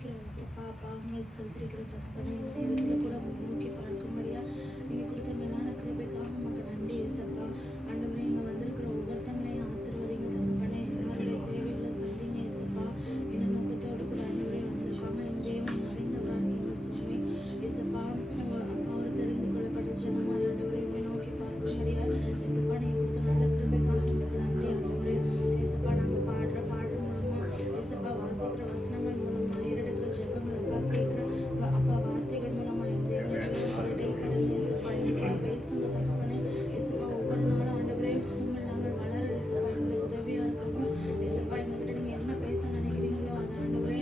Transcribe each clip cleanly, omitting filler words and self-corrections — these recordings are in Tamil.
துதிக்கிறோம் இயேசப்பா. பாவங்களை ஸ்தோத்திரிக்கிற தகப்பனே, இந்த நேரத்தில் கூட நோக்கி பார்க்கும்படியா நீங்கள் கொடுத்த மேலான கிருபைக்காக உமக்கு நன்றி இயேசப்பா. ஆண்டவரே, இங்கே வந்திருக்கிற ஒவ்வொருத்தங்களையும் ஆசீர்வதிங்க தகப்பனே. எல்லாருடைய தேவைகளை சந்திங்க இயேசப்பா. என்ன நோக்கத்தோடு கூட ஆண்டவரே வந்திருக்காங்க. என் தேவன் அறிந்தவராக இருக்கீங்க சுவாமி இயேசப்பா. அப்பாவோடு தெரிந்து கொள்ளப்பட்ட ஜனமாய் ஆண்டவரே உண்மை நோக்கி பார்க்கும்படியா இயேசப்பா நீங்கள் கொடுத்த நல்ல கிருபைக்காக உங்களுக்கு நன்றி ஆண்டவரே இயேசப்பா. நாங்கள் பாடுற மூலமாக இயேசப்பா வாசிக்கிற வசனங்கள் மூலமாக ஏறெடுக்கிற ஜெபங்கள் அப்பா கேட்குற அப்பா வார்த்தைகள் மூலமாக என் தேவனை இடைப்படும் இயேசப்பா. எங்களை பேசுங்க தகப்பனே இயேசப்பா. ஒவ்வொரு நாளும் ஆண்டவரே உண்மை நாங்கள் வளர இயேசப்பா எங்களுக்கு உதவியாக இருக்கவும் இயேசப்பா. எங்ககிட்ட நீங்கள் என்ன பேச நினைக்கிறீங்களோ அதை ஆண்டவரே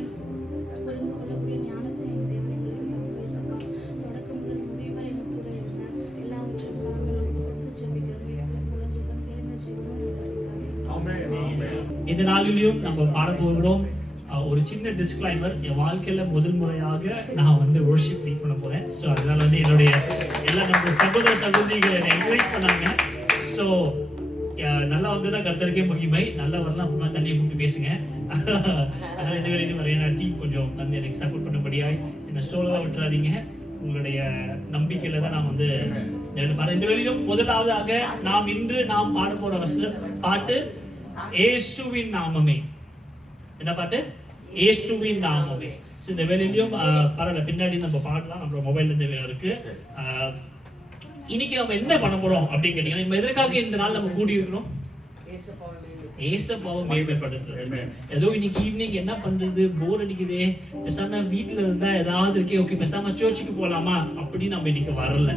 புரிந்து கொள்ளக்கூடிய ஞானத்தை என் தேவன் எங்களுக்கு தாங்க இயேசப்பா. தொடக்கம் முதல் முடிவு வரை எங்கள் கூட இருங்க. எல்லாவற்றும் கரங்கள் ஒப்பு கொடுத்து ஜெபிக்கிறோம் இயேசுவின் மூலம் ஜெபம் கேளுங்க. ஜெபமும் இந்த நாளிலையும் நம்ம பாட போகிறோம். ஒரு சின்ன டிஸ்க்ளைமர், என் வாழ்க்கையில முதல் முறையாக நான் வந்து வொர்ஷிப் லீட் பண்ண போறேன். ஸோ அதனால வந்து என்னுடைய எல்லா நம்ம சகோதர சகோதரிகள் என்னை என்கரேஜ் பண்ணாங்க. ஸோ நல்லா வந்துதான் கர்த்தருக்கே மகிமை. நல்லா வரலாம், அப்புறமா தண்ணியை கூப்பிட்டு பேசுங்க. அதனால இந்த வேலையிலும் நிறைய டீம் கொஞ்சம் வந்து எனக்கு சப்போர்ட் பண்ணபடியாய் என்னை சோலோவா விட்டுறாதீங்க. உங்களுடைய நம்பிக்கையில தான் நான் வந்து இந்த வேலையிலும் முதலாவதாக நாம் பாட போற பாட்டு இயேசுவின் நாமமே. என்ன பாட்டு? இயேசுவின் நாமமே. இந்த வேலையிலும் பரவாயில்ல, பின்னாடி நம்ம பாடலாம், நம்ம மொபைல்ல இருந்து இருக்கு. இன்னைக்கு நம்ம என்ன பண்ண போறோம் அப்படின்னு கேட்டீங்கன்னா, நம்ம எதற்காக இந்த நாள் நம்ம கூடி இருக்கிறோம்? ஏசப்பாவை மேன்மைப்படுத்துறது. ஏதோ இன்னைக்கு ஈவினிங் என்ன பண்றது, போர் அடிக்குதே, பேசாம வீட்டுல இருந்தா ஏதாவது இருக்கே, ஓகே பேசாம சர்ச்சுக்கு போலாமா அப்படின்னு நம்ம இன்னைக்கு வரல.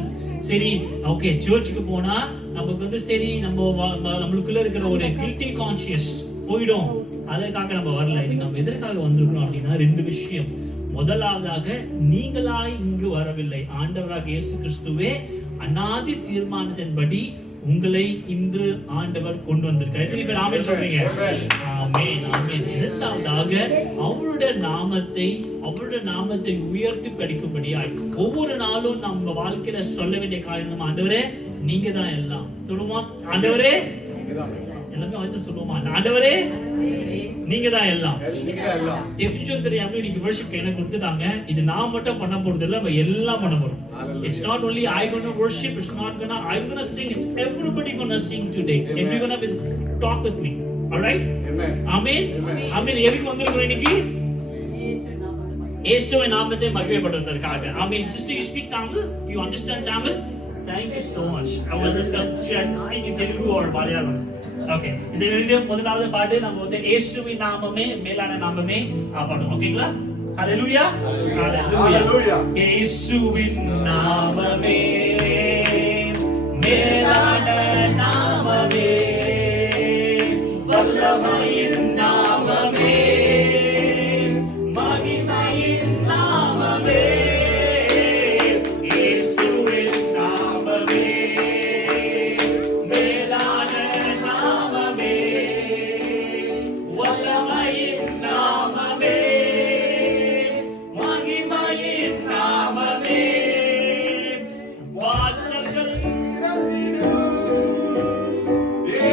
சரி ஓகே, சர்ச்சுக்கு போனா நமக்கு வந்து சரி நம்மளுக்குள்ள இருக்கிற ஒரு கில்ட்டி கான்சியஸ் போயிடும், அதற்காக நம்ம வரல. இன்னைக்கு நம்ம எதற்காக வந்திருக்கோம் அப்படின்னா 2 விஷயம். முதலாவதாக, நீங்களாய் இங்கு வரவில்லை, ஆண்டவராக இயேசு கிறிஸ்துவே அநாதி தீர்மானத்தின்படி உங்களை இன்று ஆண்டவர் கொண்டு வந்திருக்கார். எத்தனை பேர் ஆமென் சொல்றீங்க? ஆமென், ஆமென். இரண்டாவதாக, அவருடைய நாமத்தை உயர்த்தி படிக்கும்படியாய் ஒவ்வொரு நாளும் நம்ம வாழ்க்கையில சொல்ல வேண்டிய காரியம், ஆண்டவரே நீங்க தான் எல்லாம். சொல்லுமா? ஆண்டவரே எல்லாமே வாழ்த்து சொல்லுவோமா? ஆண்டவரே நீங்க தான் எல்லாம். தெரிஞ்சும் தெரியாம இன்னைக்கு வர்ஷிப் எனக்கு கொடுத்துட்டாங்க. இது நான் மட்டும் பண்ண போறது இல்ல, நம்ம எல்லாம் பண்ண போறோம். It's not only I gonna worship, it's not gonna I'm gonna sing, it's everybody gonna sing today and you're gonna talk with me. All right? Amen. Amen. எதுக்கு வந்திருக்கோம் இன்னைக்கு? இயேசுவின் நாமத்தை மகிமைப்படுத்துவதற்காக. Amen. Sister, you speak Tamil? You understand Tamil? Thank you so much. I was just speaking Telugu or Malayalam. Okay, இந்த வீடியோ முதலாவது பாட்டு நம்ம வந்து இயேசுவின் நாமமே மேலான நாமமே பாடுவோம். ஓகேங்களா? ஹalleluya, ஹalleluya. இயேசுவின் நாமமே மேலான நாமமே, வல்லமையின் நாமமே, மகிமையின் நாமமே. Yeah.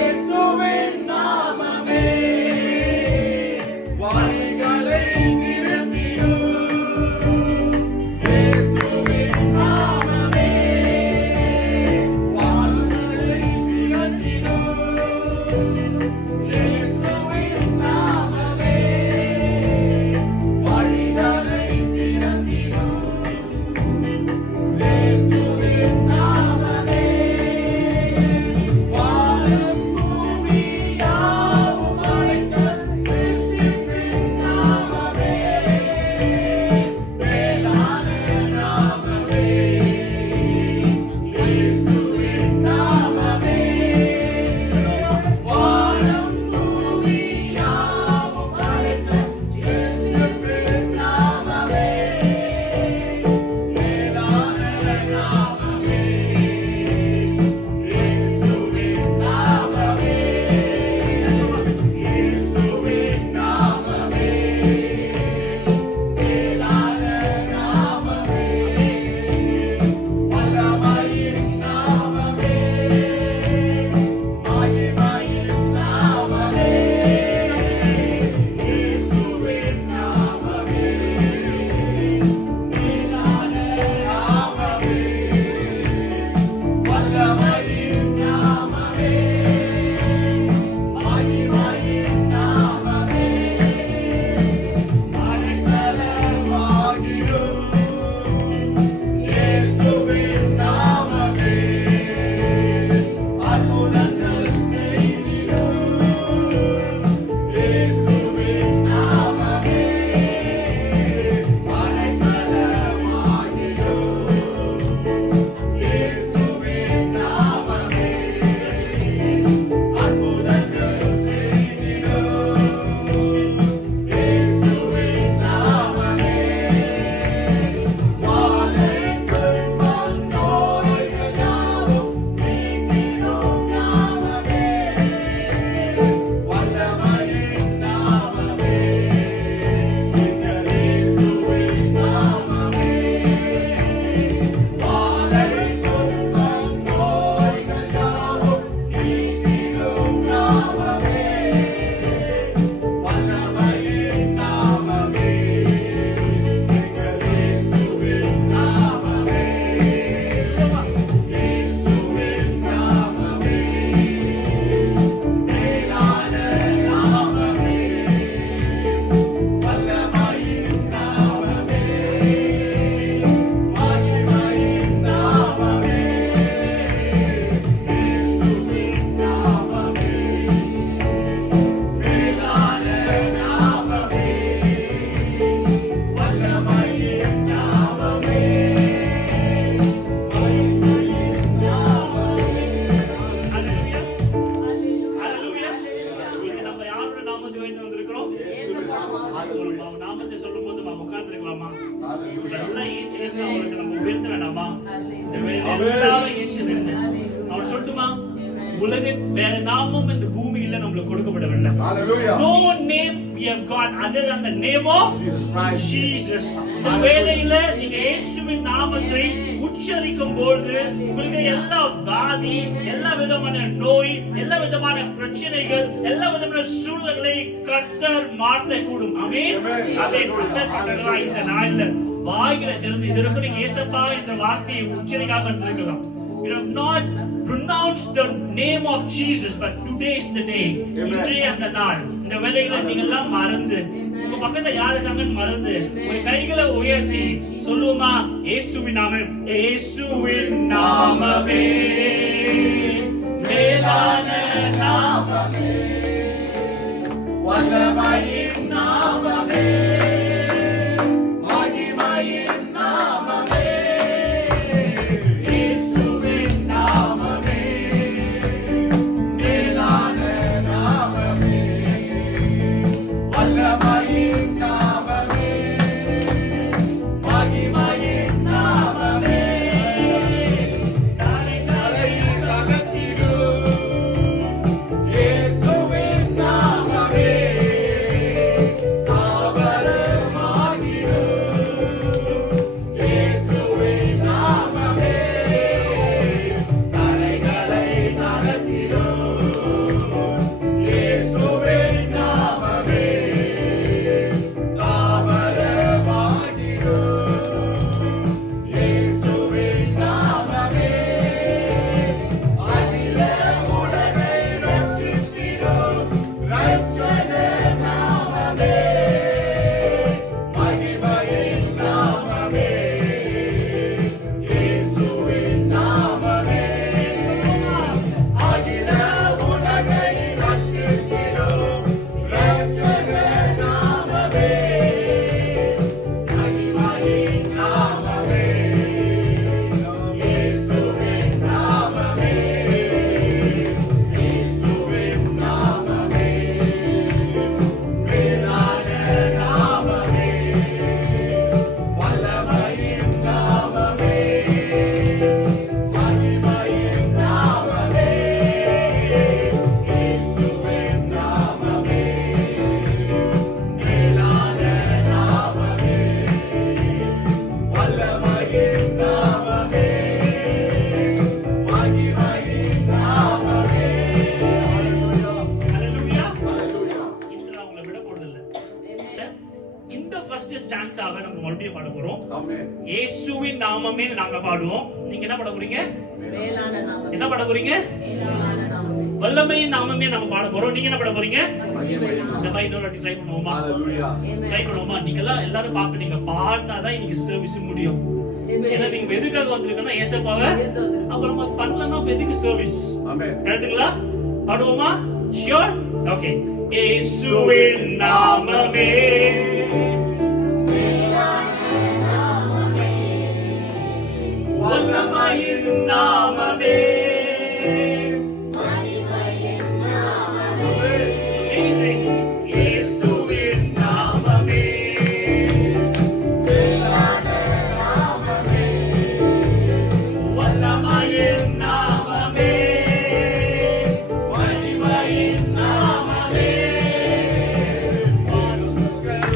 உட்கார்ந்துடலாமா, உட்கார்ந்துருக்கலாமா? எல்லாம் ஏஞ்சி நின்று அவருக்கு நம்ம உயர்த்த வேண்டாமா? இந்த வேளையில எல்லாரும் ஏஞ்சி நின்று அவர் சொல்லட்டுமா, உலக வேற நாமம் இந்த பூமியில நம்மளுக்கு கொடுக்கப்படவில்லை. No name we have got other than the name of Jesus. இந்த வேளையில நீங்க இயேசுவின் நாமத்தை உச்சரிக்கும் பொழுது உங்களுக்கு எல்லா வியாதி, எல்லா விதமான நோய், எல்லா விதமான பிரச்சனைகள், எல்லா விதமான சூழ்நிலைகளை கர்த்தர் மாற்ற கூடும். ஆமென். ஆமென். கர்த்தர் இந்த நாள்ல வாய்களை திறந்து இதற்கு நீங்க இயேசப்பா என்ற வார்த்தையை உச்சரிக்காம இருந்திருக்கலாம். You have not pronounced the name of Jesus, but today is the day. இன்றைய அந்த நாள். இந்த வேளையில நீங்க எல்லாம் மறந்து, உங்க பக்கத்துல யார் இருக்காங்கன்னு மறந்து, உங்க கைகளை உயர்த்தி சொல்லுமா, இயேசுவின் நாமம், இயேசுவின் நாமமே மேலான நாமமே, வல்லமையின் நாமமே, மகிமையின் நாமமே, இயேசுவின் நாமமே மேலான நாமமே, வல்லமையின் நாமமே, மகிமையின் நாமமே, தடைகளை அகற்றிடும் இயேசுவின் நாமமே, மறுபடியும் பாட போறோம். இயேசுவின் நாமமே நாங்க பாடுவோம். நீங்க என்ன பாட போறீங்க? என்ன பாட போறீங்க? வல்லமையின் நாமமே நம்ம பாட போறோம். நீங்க என்ன பாட போறீங்க? இந்த மாதிரி இன்னொரு வாட்டி ட்ரை பண்ணுவோமா? ட்ரை பண்ணுவோமா? நீங்க எல்லாரும் பாப்ப நீங்க பாடினாதான் இன்னைக்கு சர்வீஸ் முடியும். ஏன்னா நீங்க எதுக்காக வந்திருக்கீங்கன்னா ஏசப்பாவை அப்புறம் அது பண்ணலன்னா எதுக்கு சர்வீஸ்? கரெக்ட்டுங்களா? பாடுவோமா? ஷியோர்? ஓகே. இயேசுவின் நாமமே வல்லமையின் நாமமே மகிமையின் நாமமே இயேசுவின் நாமமே மேலான நாமமே வல்லமையின் நாமமே மகிமையின் நாமமே வானங்கள்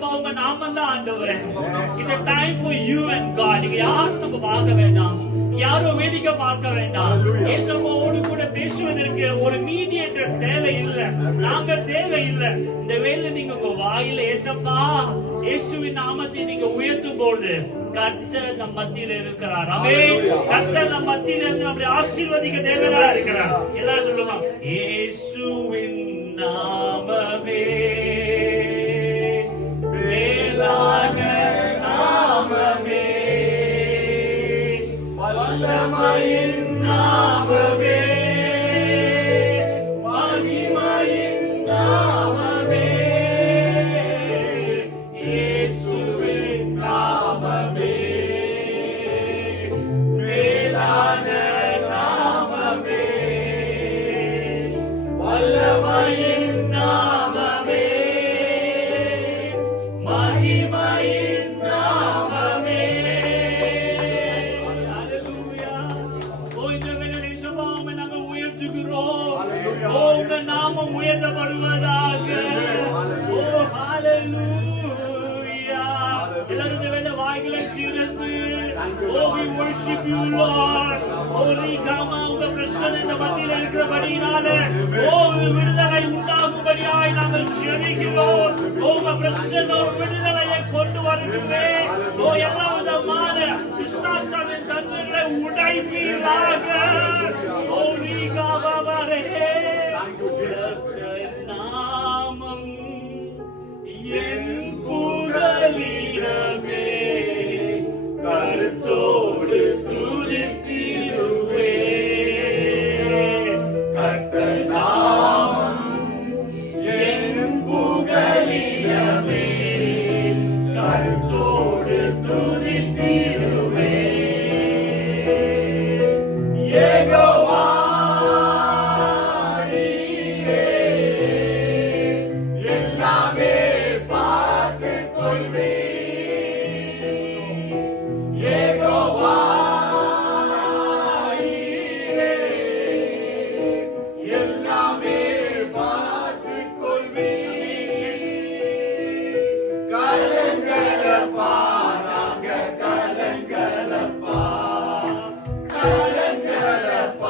ஏசப்பா உங்க நாமம் தான் ஆண்டவரே. It's a time for you and God. நீங்க யாரும் நம்ம பார்க்க வேண்டாம், யாரும் வேடிக்கை பார்க்க வேண்டாம். ஏசப்பாவோடு கூட பேசுவதற்கு ஒரு மீடியேட்டர் தேவை இல்லை, நாங்க தேவை இல்லை. இந்த வேளையில நீங்க உங்க வாயில ஏசப்பா இயேசுவின் நாமத்தை நீங்க உயர்த்தும் பொழுது கர்த்தர் நம் மத்தியில இருக்கிறார். ஆமென். கர்த்தர் நம் மத்தியில இருந்து நம்மளை ஆசீர்வதிக்க தேவனா இருக்கிறார். எல்லாரும் சொல்லுங்க, இயேசுவின் நாமமே மேலான நாமமே, வல்லமையின் நாமமே, மகிமையின் நாமமே, இயேசுவின் நாமமே மேலான நாமமே, வல்லமையின் நாமமே, மகிமையின் நாமமே. ஹalleluya. ஓ இந்த வேளையிலே சுபாவமே நாங்கள் உயர்த்துகிறோம். ஓ உங்க நாமம் உயர்த்தப்படுவதாக. ஓ ஹalleluya. எல்லாரும் இந்த வேளையிலே வாய்களை திறந்து ஓ we worship you Lord. ஓ ரீகாமா உங்க பிரச்சனை இந்த மத்தியில இருக்கிறபடினாலே ஓ விடுதலை உண்டாகும்படியாய் நாங்கள் ஜெபிக்கிறோம். ஓ உங்க பிரச்சனை ஒரு விடுதலையை கொண்டு வரட்டுமே. ஓ எல்லா விதமான விசுவாசத்தின் தந்திரங்களை உடைப்பீராக. ஓ ரீகாமா வரே நாமம் என் புகலிடமே, கருத்தோடு துதித்திடுவே. கர்த்தர் நாமம் என் புகலிடமே, கருத்தோடு துதித்திடுவே. யெகோவா நீரே எல்லாமே பார்த்துக் கொள்வீர். யெகோவா நீரே எல்லாமே பார்த்துக் கொள்வீர். கலங்கலப்பா நாங்க கலங்கலப்பா, கலங்கலப்பா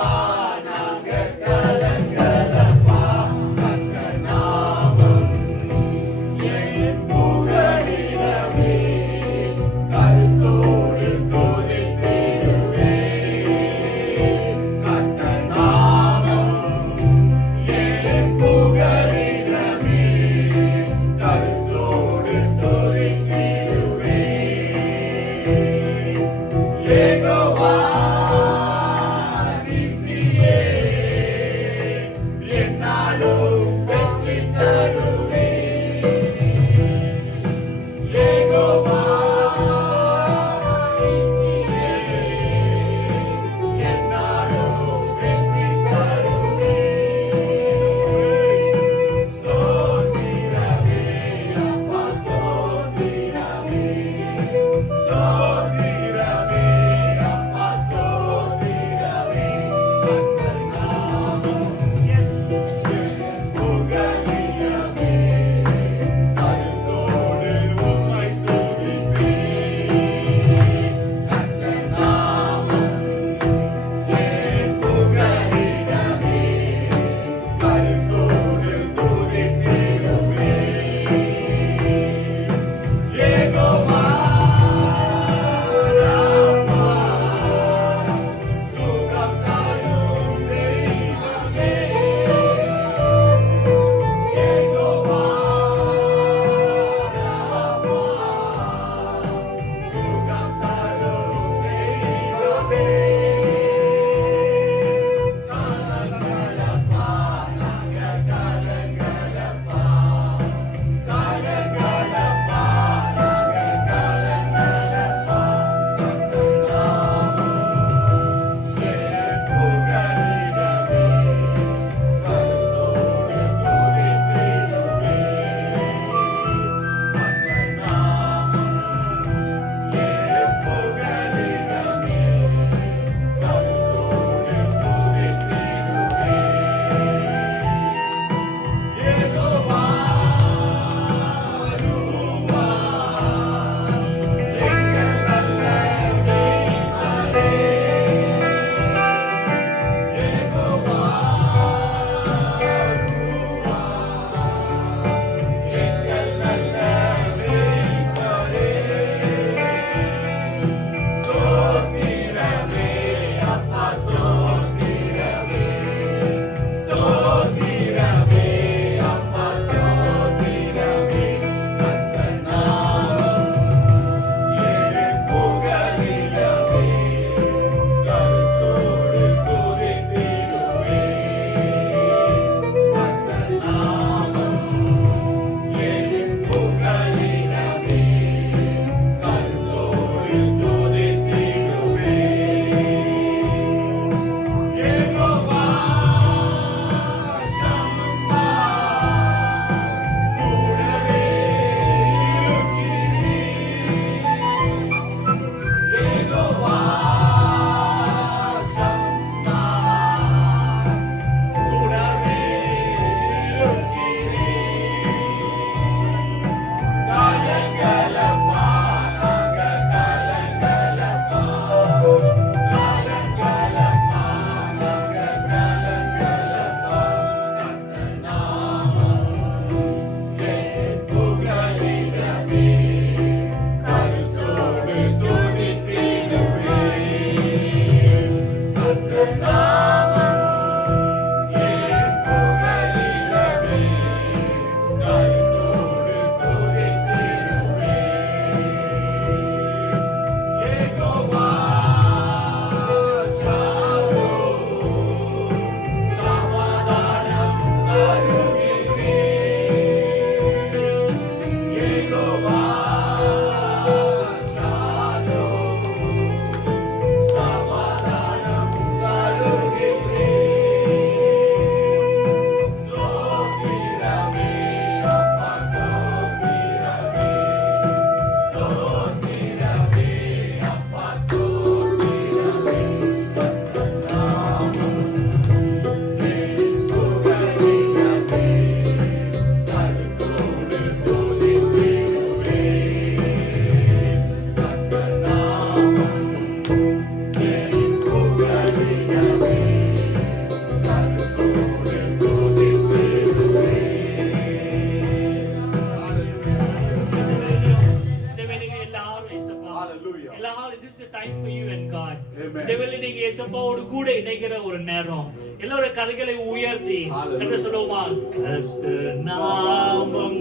time for you and God. இந்த வேளை நீங்க இயேசுவோடு கூட இணைகிற ஒரு நேரம். எல்லாரும் கரங்களை உயர்த்தி கர்த்தர் சொல்லுமா, கர்த்தர் நாமம்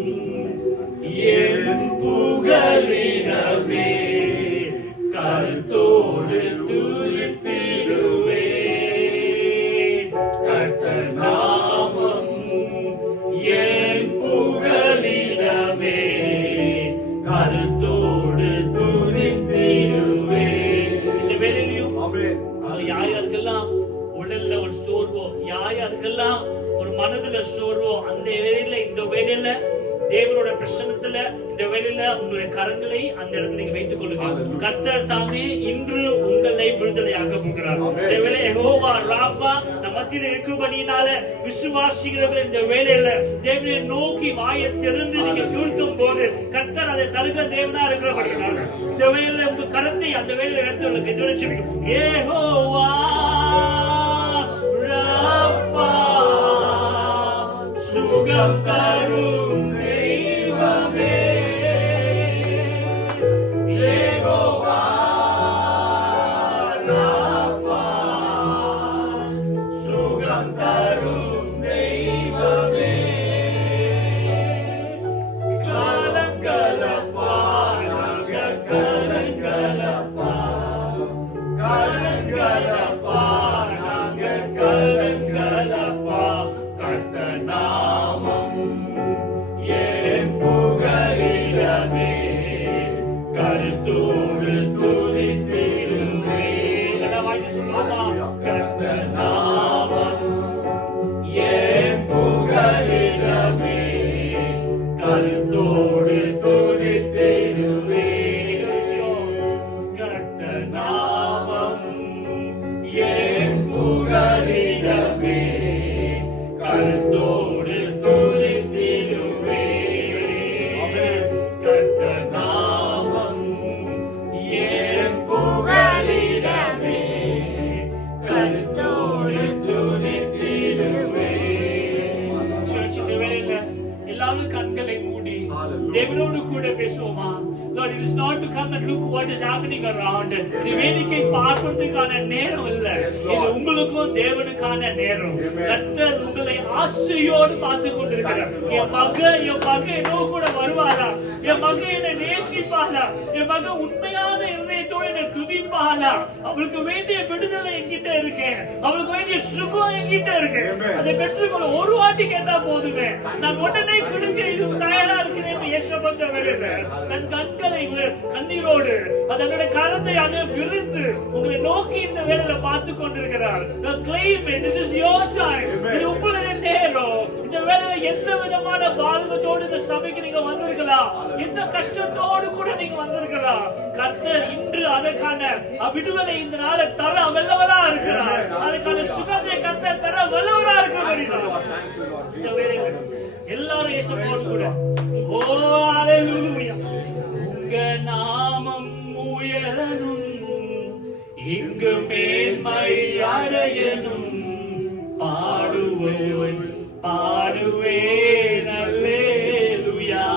என் புகலிடமே, கருத்தோடு துதித்திடுவேன். கர்த்தர் நாமம் என் புகலிடமே, கருத்தோடு துதித்திடுவேன். இந்த வேளையிலும் யாருக்கெல்லாம் உடல்ல ஒரு சோர்வோ, யாருக்கெல்லாம் ஒரு மனதுல சோர்வோ, அந்த வேளையில இந்த வேளையில தேவனோட பிரசன்னத்துல இந்த வேளையில உங்களுடைய கரங்களை அந்த இடத்துல நீங்க வைத்துக் கொள்ளுங்க. கர்த்தர் தாமே இன்று உங்களை விடுதலையாக்க போகிறார். இந்த வேளை யெகோவா ராஃபா நம்ம மத்தியில இருக்கும்படியினால விசுவாசிக்கிறவர்கள் இந்த வேளையில தேவனை நோக்கி வாயை திறந்து நீங்க கேட்கும் போது கர்த்தர் அதை தருகிற தேவனா இருக்கிறபடியினால இந்த வேளையில உங்க கரத்தை அந்த வேளையில எடுத்து இதோட ஜெபிக்கும். யெகோவா ராஃபா சுகம் தரும் தெய்வமே, யெகோவா ராஃபா சுகம் தரும் தெய்வமே, கலங்கலப்பா நாங்க கலங்கலப்பா, கலங்கலப்பா நாங்க கலங்கலப்பா. கர்த்தர் நாமம் என் புகலிடமே, கருத்தோடு துதித்திடுவேன். கர்த்தர் நாமம் என் புகலிடமே, கருத்தோடு துதித்திடுவேன். கர்த்தர் நாமம் என் புகலிடமே, கருத்தோடு துதித்திடுவேன். கர்த்தர் நாமம் என் புகலிடமே, கருத்தோடு துதித்திடுவேன். சர்ச் இந்த வேளையில எல்லாரும் கண்களை மூடி தேவனோடு கூட பேசுவோமா? Lord, it is not to come and look what is happening around. இது வேடிக்கை பார்ப்பதற்கான நேரம் இல்ல, இது உங்களுக்கும் தேவனுக்கான நேரம். கர்த்தர் உங்களை ஆசையோடு பார்த்து கொண்டிருக்கிறார். என் மகன் என்னோ கூட வருவாரா? என் மகன் என்னை நேசிப்பாளா? என் மகன் உண்மையான இதயத்தோடு என்னை துதிப்பாளா? அவளுக்கு வேண்டிய விடுதலை என்கிட்ட இருக்கு, அவளுக்கு வேண்டிய சுகம் என்கிட்ட இருக்கு. அதை பெற்றுக்கொள்ள ஒரு வாட்டி கேட்டா போதுமே, நான் உடனே கொடுக்க இது தயாரா இருக்கிறேன். இயேசுவந்த வேளையில தன் கண்களை கண்ணீரோடு அதனுடைய கரத்தை விரித்து உங்களை நோக்கி இந்த வேளையில பார்த்து கொண்டிருக்கிறார். Claim it. This is your time. இது உங்களுடைய நேரம். இந்த வேளையில எந்த விதமான பாரதத்தோடு இந்த சபைக்கு நீங்க வந்திருக்கலாம், எந்த கஷ்டத்தோடு கூட நீங்க வந்திருக்கலாம், கர்த்தர் இன்று அதற்கான விடுதலை இந்த நாளை தர வல்லவரா இருக்கிறார். அதுக்கான சுகத்தை கர்த்தர் தர வல்லவரா இருக்கிறார். இந்த வேளையில எல்லாரும் இயேசுவோடு கூட ஓ ஹalleluya. உங்க நாமம் உயரணும், இங்கு மேன்மை அடையணும், பாடுவேன் பாடுவேன் அல்லேலூயா.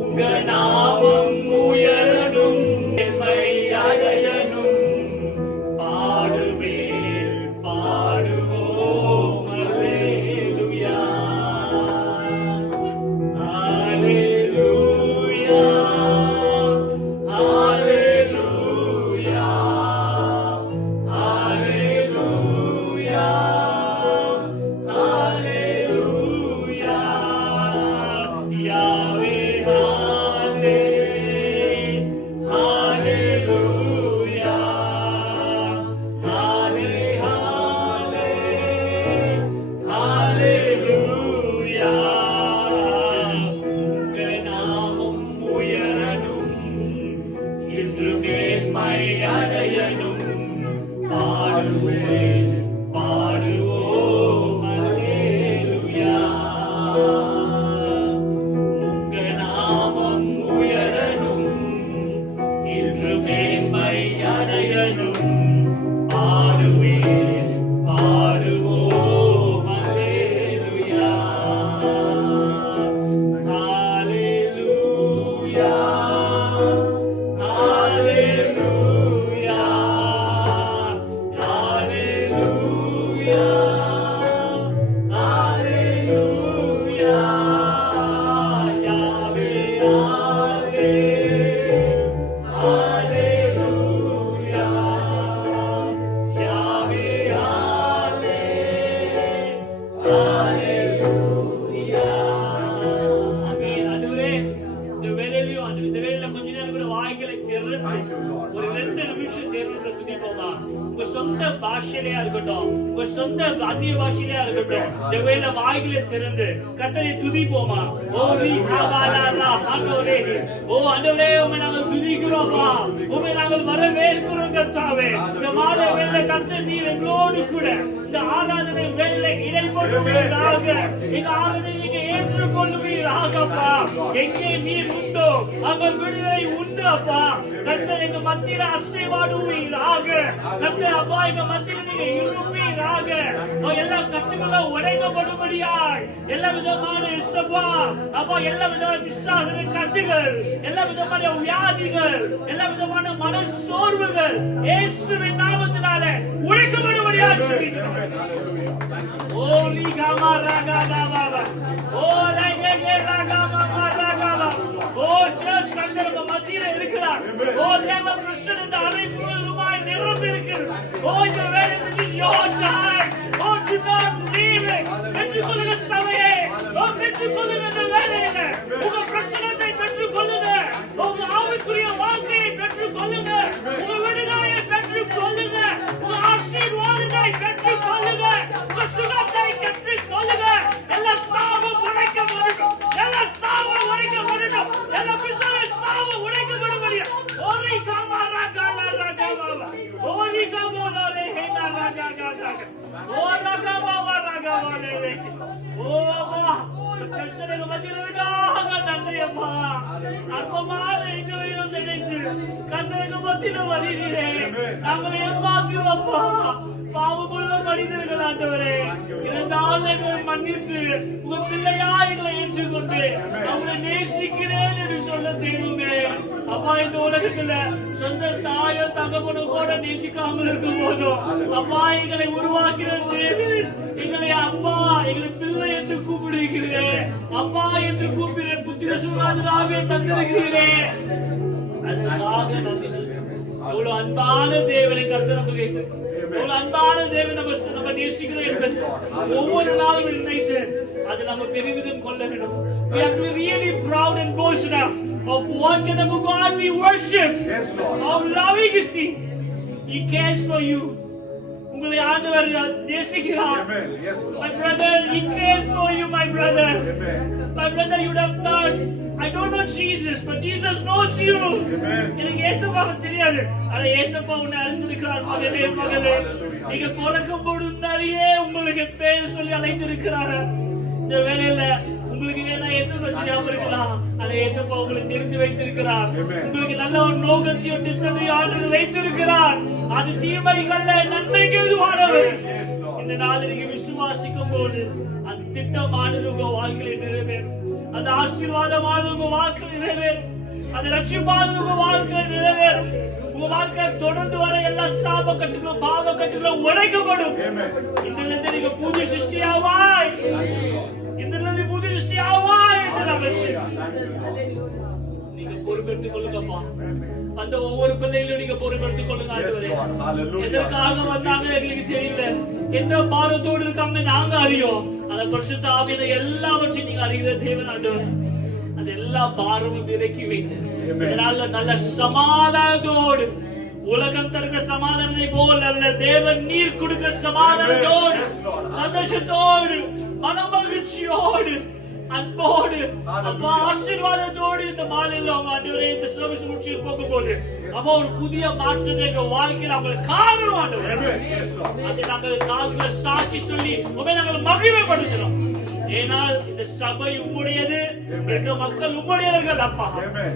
உங்க நாமம் உயரணும், மேன்மை அடையணும், பாடுவேன் பாடுவோம் அல்லேலூயா. Hallelujah, hallelujah, hallelujah, hallelujah. Yahweh, hallelujah, hallelujah, hallelujah. உங்க நாமம் உயரணும், இன்று மேன்மை அடையணும், பாடுவேன் பாடுவோம் அல்லேலூயா. உங்க நாமம் உயரணும், இன்று மேன்மை அடையணும், பாடுவேன் பாடுவோம் அல்லேலூயா. Hallelujah, hallelujah. சொந்த பாஷையிலயா இருக்கட்டும், உங்க சொந்த அந்நிய பாஷையிலயா இருக்கட்டும், இந்த வேளை வாய்களை திறந்து கர்த்தரை துதிப்போமா. ஓ ரீகாபாலாரா ஆண்டவரே, ஓ ஆண்டவரே, உம்மை நாங்கள் துதிக்கிறோம்ப்பா, உம்மை நாங்கள் வரவேற்கிறோம் கர்த்தாவே. இந்த மாலை வேளை கர்த்தர் நீர் எங்களோடு கூட இந்த ஆராதனை வேளை இடைப்படுவீராக, எங்க ஆராதனை நீங்க ஏற்றுக்கொள்ளுவீராகப்பா. எங்கே நீர் உண்டோ அங்க விடுதலை உண்டு அப்பா. கர்த்தர் எங்க மத்தியில அசைவாடுவீராக. கர்த்தர் அப்பா எங்க மத்தியில நீங்க இருப்பீராக. எல்லா கட்டுகள உடைக்கப்படும்படியாய் எல்லா விதமான இசப்பா அப்பா, எல்லா விதமான விசுவாச கட்டுகள், எல்லா விதமான வியாதிகள், எல்லா விதமான மன சோர்வுகள் இயேசுவின் நாமத்தினால உடைக்கப்படும்படியாய் சொல்லிக்கிறோம். ஓ லிகாமா ராகாபாபா, ஓ லைகே ராகாமா ராகாபா. ஓ சர்ச் கர்த்தர் உங்க மத்தியில இருக்கிறார். ஓ தேவ கிறிஸ்தன் இந்த அறை முழுவதுமாய் நிரம்பி இருக்கிறது. ஓ இந்த வேலை this is your time. O do not leave it. பெற்றுக்கொள்ளுங்க சபையே. ஓ பெற்றுக்கொள்ளுங்க இந்த வேலையில உங்க பிரசனத்தை பெற்றுக்கொள்ளுங்க. உங்க ஆவிக்குரிய வாழ்க்கையை பெற்றுக்கொள்ளுங்க. உங்க விடுதலையை பெற்றுக்கொள்ளுங்க. உங்க ஆசீர்வாதத்தை பெற்றுக்கொள்ளுங்க. உங்க சுகத்தை பெற்றுக்கொள்ளுங்க. எல்லா சாவும் உடைக்கப்படட்டும். எல்லா சாவும் உடைக்கப்படட்டும். எல்லா பிசாசு சாவு உடைக்கப்படும்படியா. ஓரி காமாரா காலா ராகாபா, ஓரி காமோனரே ஹேனா ராகாகாகா, ஓ ராகாபா ராகாபானே. ஓ அப்பா, கிறிஸ்தனுக்கு மத்தியிலுக்காக நன்றி அப்பா. அற்பமான எங்களையும் நினைத்து கர்த்தருக்கு மத்தியில வருகிறே நாங்கள் ஏமாக்கிறோம் அப்பா. பாவமுள்ள மனிதர்கள் ஆண்டவரே, இருந்தாலும் எங்களை மன்னித்து உங்க பிள்ளையா எங்களை ஏற்றுக்கொண்டு அவங்களை நேசிக்கிறேன் என்று சொல்ல தெய்வமே. அப்பா, இந்த உலகத்துல சொந்த தாயோ தகப்பனோ கூட நேசிக்காமல் இருக்கும் போதும் அப்பா எங்களை உருவாக்கிற தேவன் எங்களை அப்பா, எங்களை பிள்ளை என்று கூப்பிடுகிறேன். அப்பா என்று கூப்பிடுறேன். புத்திர சுகாதாராவே தந்திருக்கிறேன். அதற்காக நன்றி சொல்கிறேன். எவ்வளவு அன்பான தேவனை கருத்து நம்ம கேட்டு, எவ்வளவு அன்பான தேவன் நம்ம நேசிக்கிறோம் என்பது ஒவ்வொரு நாளும் நினைத்து அது நம்ம பெருமிதம் கொள்ள வேண்டும். We have to be really proud and boast of what kind of a God we worship. How loving is He. He cares for you. உங்களை ஆண்டவர் நேசிக்கிறார். My brother, He cares for you, my brother. My brother, you would have thought, I don't know Jesus, but Jesus knows you. எனக்கு இயேசுவை தெரியாது, ஆனா இயேசுப்பா உன்னை அறிந்திருக்கிறார். மகனே மகளே, நீங்க பிறக்கும் பொழுதுனாலேயே உங்களுக்கு பேர் சொல்லி அழைத்திருக்கிறார். இந்த வேளையில உங்களுக்கு வேணா இயேசுவை தெரியாம இருக்கலாம், ஆனா இயேசுப்பா உங்களுக்கு தெரிந்து வைத்திருக்கிறார். உங்களுக்கு நல்ல ஒரு நோக்கத்தையும் திட்டத்தையும் ஆண்டவர் வைத்திருக்கிறார். அது தீமைகள்ல நன்மைக்கு எதுவானவை. இந்த நாள் நீங்க விசுவாசிக்கும் போது அந்த திட்டமானது உங்க வாழ்க்கையில நிறைவேறும். அந்த ஆசீர்வாதமானது உங்க வாழ்க்கையில நிறைவேறும். அந்த ரட்சிப்பானது உங்க வாழ்க்கையில நிறைவேறும். உங்க வாழ்க்கை தொடர்ந்து வர எல்லா சாப கட்டுகளும் பாவ கட்டுகளும் உடைக்கப்படும். இன்றிலிருந்து நீங்க புது சிருஷ்டியாவாய், இன்றிலிருந்து புது சிருஷ்டியாவாய் என்று நீங்க பொறுப்பெடுத்துக் கொள்ளுங்கப்பா. அந்த ஒவ்வொரு பிள்ளைகளையும் நீங்க பொறுப்பெடுத்துக் கொள்ளுங்க ஆண்டவரே. எதற்காக வந்தாங்க எங்களுக்கு தெரியல, என்ன பாரத்தோடு இருக்காங்க நாங்க அறியோம். அந்த பரிசுத்த ஆவியான எல்லாவற்றையும் நீங்க அறிகிற தேவன் ஆண்டவர். அந்த எல்லா பாரமும் இறக்கி வைத்து இதனால நல்ல சமாதானத்தோடு, உலகம் தருகிற சமாதானத்தை போல் அல்ல, தேவன் நீர் கொடுக்கிற சமாதானத்தோடு, சந்தோஷத்தோடு, மனமகிழ்ச்சியோடு, அன்போடு, அப்பா ஆசீர்வாதத்தோடு இந்த மாலையில அவங்க ஆண்டவரே இந்த சர்வீஸ் முடிச்சு போகும்போது அப்ப ஒரு புதிய மாற்றத்தை எங்க வாழ்க்கையில அவங்களுக்கு காரணம் ஆண்டவரே. அதை நாங்கள் காதுல சாட்சி சொல்லி உண்மை நாங்கள் மகிமைப்படுத்துறோம். ஏனால் இந்த சபை உங்களுடையது, எங்க மக்கள் உங்களுடையவர்கள் அப்பா.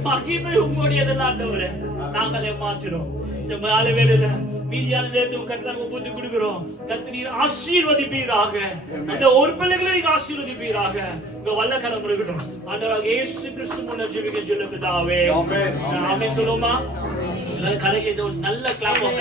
மகிமை உங்களுடையது ஆண்டவரே. நாங்கள் ஏமாத்துறோம். இந்த மாலை வேளையில மீதியான நேரத்தை கர்த்தருக்கு ஒப்புவித்து கொடுக்கிறோம். கர்த்தர் நீர் ஆசீர்வதிப்பீராக. அந்த ஒரு பிள்ளைகளை நீங்க ஆசீர்வதிப்பீராக. உங்க வல்லக்கரம் இருக்கட்டும். ஆண்டவராகிய இயேசு கிறிஸ்து மூலம் ஜெபிக்க சொல்லுங்க பிதாவே. ஆமென். ஆமென் சொல்லுமா. நல்ல கிளாப் ஆஃப்